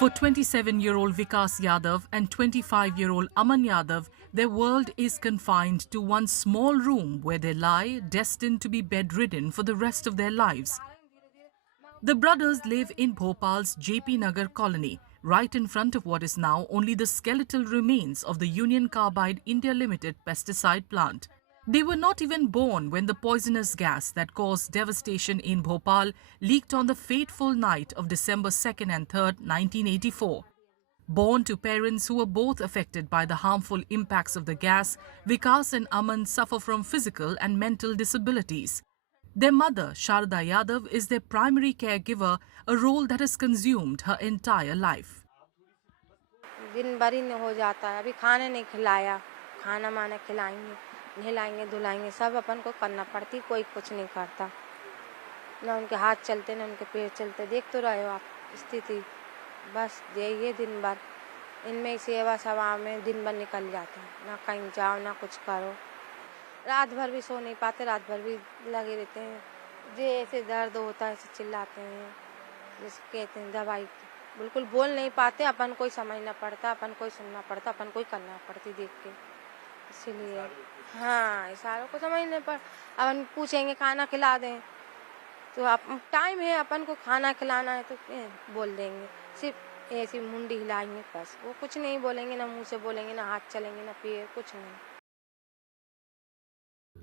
For 27-year-old Vikas Yadav and 25-year-old Aman Yadav, their world is confined to one small room where they lie, destined to be bedridden for the rest of their lives. The brothers live in Bhopal's JP Nagar colony, right in front of what is now only the skeletal remains of the Union Carbide India Limited pesticide plant. They were not even born when the poisonous gas that caused devastation in Bhopal leaked on the fateful night of December 2nd and 3rd, 1984. Born to parents who were both affected by the harmful impacts of the gas, Vikas and Aman suffer from physical and mental disabilities. Their mother, Sharda Yadav, is their primary caregiver, a role that has consumed her entire life. दिन भर ही हो जाता है, अभी खाने नहीं खिलाया, खाना माना खिलाएंगे, नहलाएंगे धुलाएंगे, सब अपन को करना पड़ती, कोई कुछ नहीं करता, ना उनके हाथ चलते ना उनके पैर चलते, देख तो रहे हो आप स्थिति, बस यही दिन भर इनमें सेवा सवा में दिन भर निकल जाता है, ना कहीं जाओ ना कुछ करो, रात भर भी सो नहीं पाते, रात भर भी लगे रहते हैं, जैसे दर्द होता है ऐसे चिल्लाते हैं, जैसे कहते हैं दवाई, बिल्कुल बोल नहीं पाते, अपन कोई समझना पड़ता, अपन कोई सुनना पड़ता, अपन कोई करना पड़ती देख के, इसीलिए हाँ सारों को समझने पर अपन पूछेंगे खाना खिला दें तो आप टाइम है अपन को खाना खिलाना है तो बोल देंगे, सिर्फ ऐसी मुंडी हिलाएंगे बस, वो कुछ नहीं बोलेंगे, ना मुंह से बोलेंगे, ना हाथ चलेंगे, ना पैर, कुछ नहीं.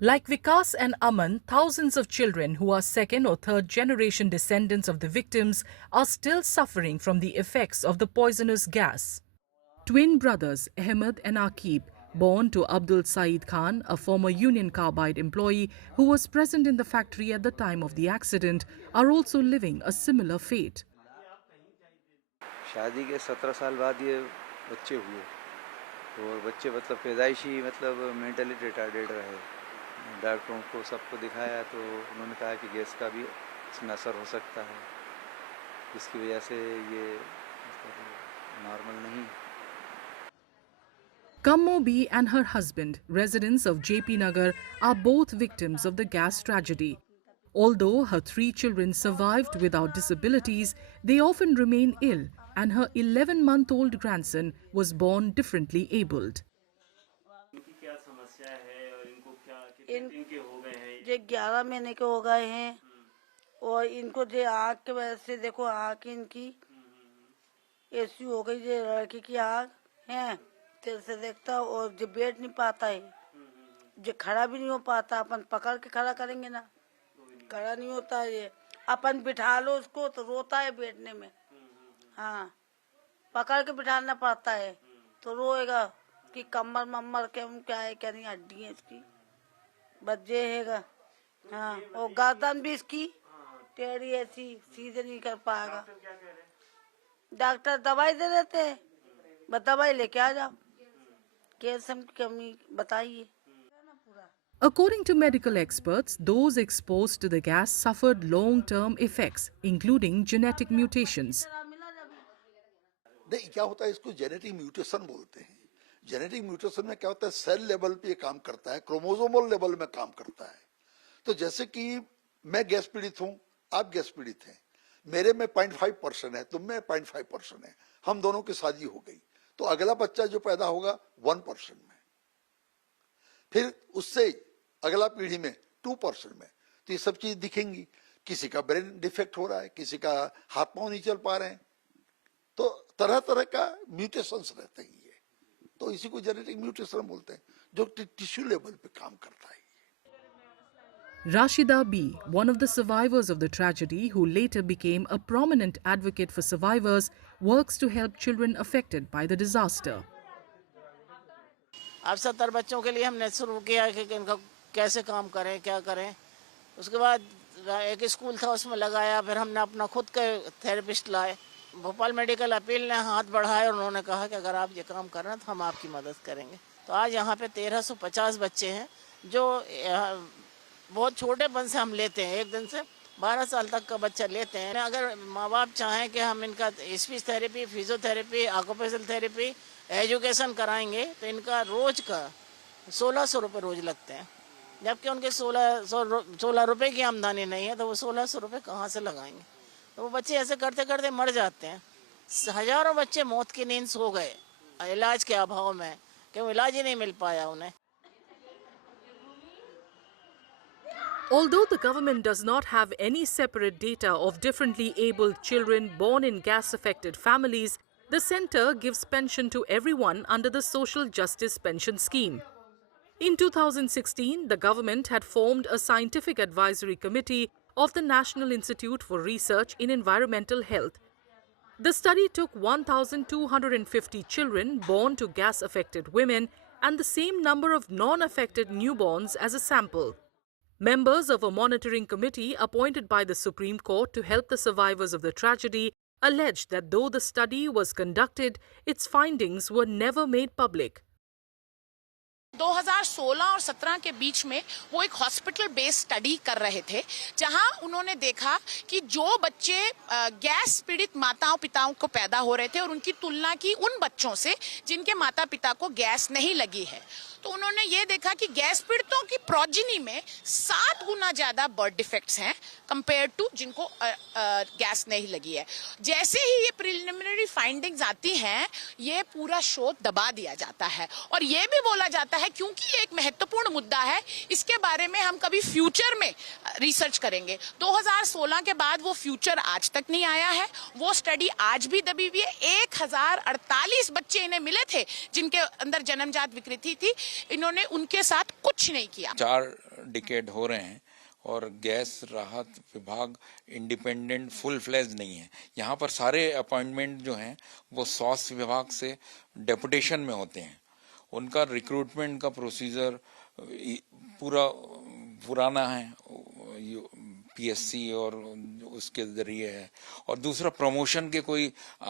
Like Vikas and Aman, thousands of children who are second or third generation descendants of the victims are still suffering from the effects of the poisonous gas. Twin brothers Ahmed and Aqib, born to Abdul Saeed Khan, a former Union Carbide employee who was present in the factory at the time of the accident, are also living a similar fate. शादी के 17 साल बाद ये बच्चे हुए और बच्चे मतलब पैदाइशी मतलब मेंटली रिटार्डेड रहे. डॉक्टरों को सबको दिखाया तो उन्होंने कहा कि गैस का भी इसमें असर हो सकता है, जिसकी वजह से ये नॉर्मल नहीं. Kammo B and her husband, residents of JP Nagar, are both victims of the gas tragedy. Although her 3 children survived without disabilities, they often remain ill, and her 11-month-old grandson was born differently abled. ये 11 महीने के हो गए हैं और इनको जो आँख के वजह से देखो आँख इनकी ऐसी हो गई, जो लड़की की आँख है तेरे से देखता और जो बैठ नहीं पाता है, जो खड़ा भी नहीं हो पाता, अपन पकड़ के खड़ा करेंगे ना, खड़ा नहीं होता है, ये अपन बिठा लो उसको तो रोता है बैठने में, हाँ पकड़ के बिठाना पड़ता है तो रोएगा कि कमर मम्मर क्या है क्या नहीं, हड्डी है इसकी बच्चे हैगा, हाँ और गर्दन भी इसकी टेढ़ी ऐसी सीधे नहीं कर पाएगा. डॉक्टर दवाई दे देते हैं, बस दवाई लेके आ जाओ, कैल्शियम की कमी बताइए. According to medical experts, those exposed to the gas suffered long-term effects, including genetic mutations. नहीं, क्या होता है, इसको जेनेटिक म्यूटेशन बोलते हैं. जेनेटिक म्यूटेशन में क्या होता है, सेल लेवल पे काम करता है, क्रोमोसोमल लेवल में काम करता है. तो जैसे कि मैं गैस पीड़ित हूँ, आप गैस पीड़ित हैं, मेरे में 0.5% है, तुम में 0.5% है, हम दोनों की शादी हो गई तो अगला बच्चा जो पैदा होगा 1% में, फिर उससे अगला पीढ़ी में 2% में, तो ये सब चीज दिखेंगी. किसी का ब्रेन डिफेक्ट हो रहा है, किसी का हाथ पांव नहीं चल पा रहे हैं, तो तरह तरह का म्यूटेशंस रहते हैं. तो इसी को जेनेटिक म्यूटेशन बोलते हैं, जो टिश्यू लेवल पे काम करता है. Rashida B, one of the survivors of the tragedy who later became a prominent advocate for survivors, works to help children affected by the disaster. अब 70 बच्चों के लिए हमने शुरू किया कि इनका कैसे काम करें, क्या करें. उसके बाद एक स्कूल था उसमें लगाया, फिर हमने अपना खुद के थेरेपिस्ट लाए. भोपाल मेडिकल अपील ने हाथ बढ़ाया और उन्होंने कहा कि अगर आप ये काम कर रहे हैं तो हम आपकी मदद करेंगे. तो आज यहाँ पे 1350 बच्चे हैं जो बहुत छोटेपन से हम लेते हैं, 1 दिन से 12 साल तक का बच्चा लेते हैं. अगर माँ बाप चाहें कि हम इनका speech therapy, physiotherapy, occupational therapy, education कराएंगे तो इनका रोज का 1600 रुपये रोज लगते हैं, जबकि उनके 16 रुपये की आमदनी नहीं है, तो वो 1600 रुपये कहाँ से लगाएंगे. तो वो बच्चे ऐसे करते करते मर जाते हैं. हजारों बच्चे मौत की नींद सो गए इलाज के अभाव में, क्यों इलाज ही नहीं मिल पाया उन्हें। Although the government does not have any separate data of differently abled children born in gas-affected families, the centre gives pension to everyone under the Social Justice Pension Scheme. In 2016, the government had formed a scientific advisory committee of the National Institute for Research in Environmental Health. The study took 1,250 children born to gas-affected women and the same number of non-affected newborns as a sample. Members of a monitoring committee appointed by the Supreme Court to help the survivors of the tragedy alleged that though the study was conducted, its findings were never made public. 2016 और 17 के बीच में वो एक hospital based study कर रहे थे, जहां उन्होंने देखा कि जो बच्चे गैस पीड़ित माताओं पिताओं को पैदा हो रहे थे और उनकी तुलना की उन बच्चों से जिनके माता पिता को गैस नहीं लगी है, तो उन्होंने ये देखा कि गैस पीड़ितों की प्रोजेनी में 7 गुना ज्यादा बर्थ डिफेक्ट्स हैं कंपेयर टू जिनको गैस नहीं लगी है। जैसे ही ये प्रिलिमिनरी फाइंडिंग्स आती हैं, ये पूरा शोध दबा दिया जाता है और ये भी बोला जाता है क्योंकि ये एक महत्वपूर्ण मुद्दा है, इसके बारे में हम कभी फ्यूचर में रिसर्च करेंगे। 2016 के बाद वो फ्यूचर आज तक नहीं आया है, वो स्टडी आज भी दबी हुई है। 1048 बच्चे इन्हें मिले थे जिनके अंदर जन्मजात विकृति थी, इन्होंने उनके साथ कुछ नहीं किया। 4 डिकेड हो रहे हैं और गैस राहत विभाग इंडिपेंडेंट फुल फ्लेज नहीं है। यहाँ पर सारे अपॉइंटमेंट जो हैं वो स्वास्थ्य विभाग से डेपुटेशन में होते हैं। उनका रिक्रूटमेंट का प्रोसीजर पूरा पुराना है, पीएससी और उसके जरिए है, और दूसरा प्रमोशन के कोई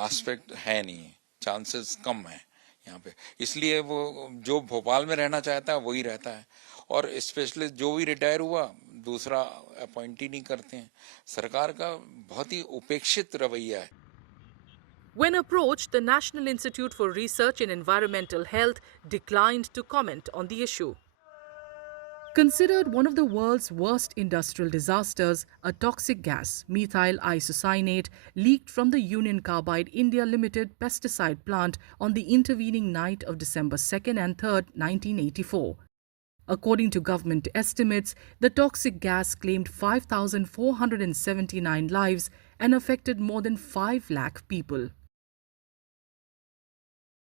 एस्पेक्ट है नहीं, चांसेस कम है यहाँ पे। इसलिए वो जो भोपाल में रहना चाहता है वही रहता है, और स्पेशलिस्ट जो भी रिटायर हुआ दूसरा अपॉइंट ही नहीं करते हैं। सरकार का बहुत ही उपेक्षित रवैया है। When approached, the National Institute for Research in Environmental Health declined to comment on the issue. Considered one of the world's worst industrial disasters, a toxic gas, methyl isocyanate, leaked from the Union Carbide India Limited pesticide plant on the intervening night of December 2nd and 3rd, 1984. According to government estimates, the toxic gas claimed 5,479 lives and affected more than 5 lakh people.